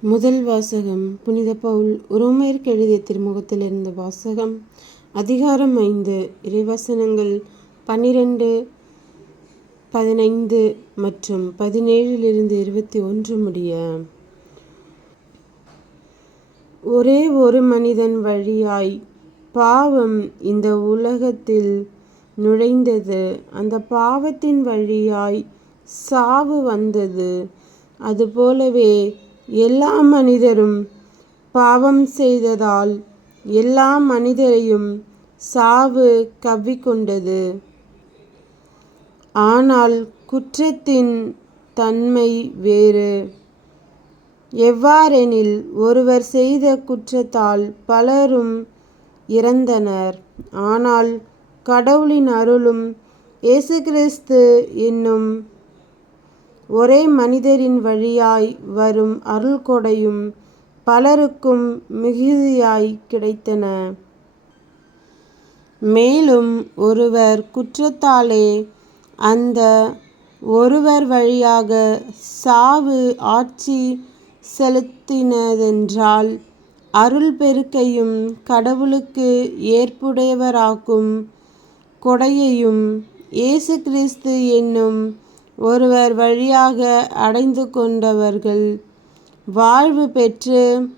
முதல் வாசகம் புனித பவுல் உரோமையருக்கு எழுதிய திருமுகத்திலிருந்து வாசகம் அதிகாரம் ஐந்து இறைவசனங்கள் பன்னிரண்டு பதினைந்து மற்றும் பதினேழிலிருந்து இருபத்தி ஒன்று முடிய. ஒரே ஒரு மனிதன் வழியாய் பாவம் இந்த உலகத்தில் நுழைந்தது. அந்த பாவத்தின் வழியாய் சாவு வந்தது. அதுபோலவே எல்லா மனிதரும் பாவம் செய்ததால் எல்லா மனிதரையும் சாவு கவ்விக்கொண்டது. ஆனால் குற்றத்தின் தன்மை வேறு. எவ்வாறெனில் ஒருவர் செய்த குற்றத்தால் பலரும் இறந்தனர். ஆனால் கடவுளின் அருளும் இயேசு கிறிஸ்து என்னும் ஒரே மனிதரின் வழியாய் வரும் அருள்கொடையும் பலருக்கும் மிகுதியாய் கிடைத்தன. மேலும் ஒருவர் குற்றத்தாலே அந்த ஒருவர் வழியாக சாவு ஆட்சி செலுத்தினதென்றால் அருள் பெருக்கையும் கடவுளுக்கு ஏற்புடையவராக்கும் கொடையையும் இயேசு கிறிஸ்து என்னும் ஒருவர் வழியாக அடைந்து கொண்டவர்கள் வாழ்வு பெற்று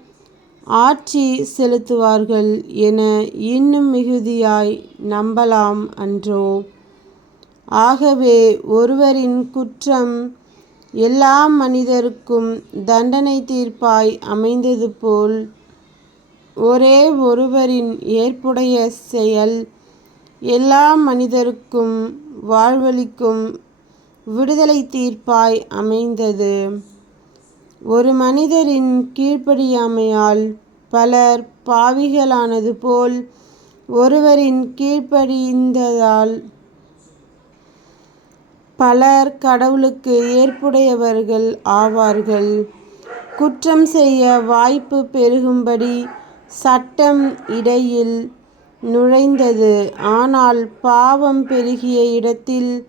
ஆட்சி செலுத்துவார்கள் என இன்னும் மிகுதியாய் நம்பலாம் அன்றோ. ஆகவே ஒருவரின் குற்றம் எல்லா மனிதருக்கும் தண்டனை தீர்ப்பாய் அமைந்தது போல் ஒரே ஒருவரின் ஏற்புடைய செயல் எல்லா மனிதருக்கும் வாழ்வளிக்கும் விடுதலை தீர்ப்பாய் அமைந்தது. ஒரு மனிதரின் கீழ்ப்படியாமையால் பலர் பாவிகளானது போல் ஒருவரின் கீழ்ப்படிந்ததால் பலர் கடவுளுக்கு ஏற்புடையவர்கள் ஆவார்கள். குற்றம் செய்ய வாய்ப்பு பெருகும்படி சட்டம் இடையில் நுழைந்தது. ஆனால் பாவம் பெருகிய இடத்தில்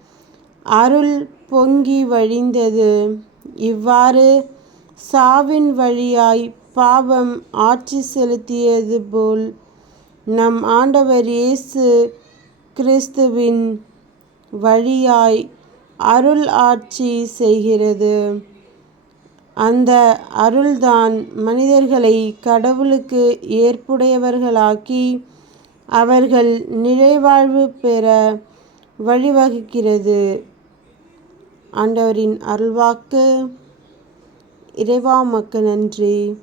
அருள் பொங்கி வழிந்தது. இவ்வாறு சாவின் வழியாய் பாவம் ஆட்சி செலுத்தியது போல் நம் ஆண்டவர் இயேசு கிறிஸ்துவின் வழியாய் அருள் ஆட்சி செய்கிறது. அந்த அருள்தான் மனிதர்களை கடவுளுக்கு ஏற்புடையவர்களாக்கி அவர்கள் நிலைவாழ்வு பெற வழிவகுக்கிறது. ஆண்டவரின் அருள்வாக்கு. இறைவா மக்க நன்றி.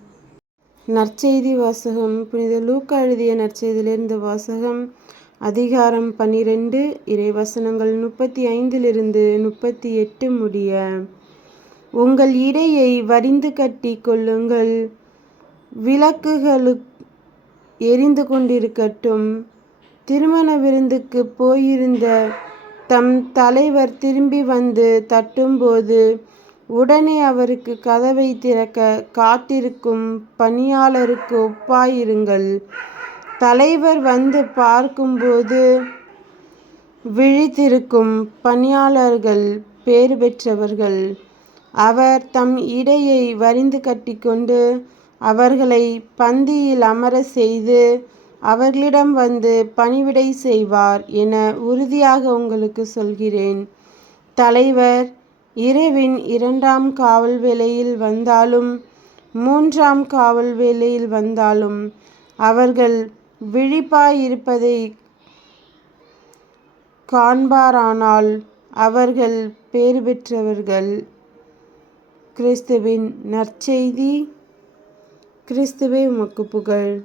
நற்செய்தி வாசகம். புனித லூக்கா எழுதிய நற்செய்தியிலிருந்து வாசகம். அதிகாரம் பன்னிரெண்டு. இறைவசனங்கள் முப்பத்தி ஐந்திலிருந்து முப்பத்தி எட்டு முடிய. உங்கள் இடையை வரிந்து கட்டி கொள்ளுங்கள். விளக்குகளு எரிந்து கொண்டிருக்கட்டும். திருமண விருந்துக்கு போயிருந்த தம் தலைவர் திரும்பி வந்து தட்டும்போது உடனே அவருக்கு கதவை திறக்க காத்திருக்கும் பணியாளருக்கு ஒப்பாயிருங்கள் தலைவர் வந்து பார்க்கும்போது விழித்திருக்கும் பணியாளர்கள் பேறு பெற்றவர்கள். அவர் தம் இடையை வரிந்து கட்டிக்கொண்டு அவர்களை பந்தியில் அமர செய்து அவர்களிடம் வந்து பணிவிடை செய்வார் என உறுதியாக உங்களுக்கு சொல்கிறேன். தலைவர் இரவின் இரண்டாம் காவல் வேளையில் வந்தாலும் மூன்றாம் காவல் வேளையில் வந்தாலும் அவர்கள் விழிப்பாயிருப்பதை காண்பாரானால் அவர்கள் பேறு பெற்றவர்கள். கிறிஸ்துவின் நற்செய்தி கிறிஸ்துவே உமக்கு புகழ்.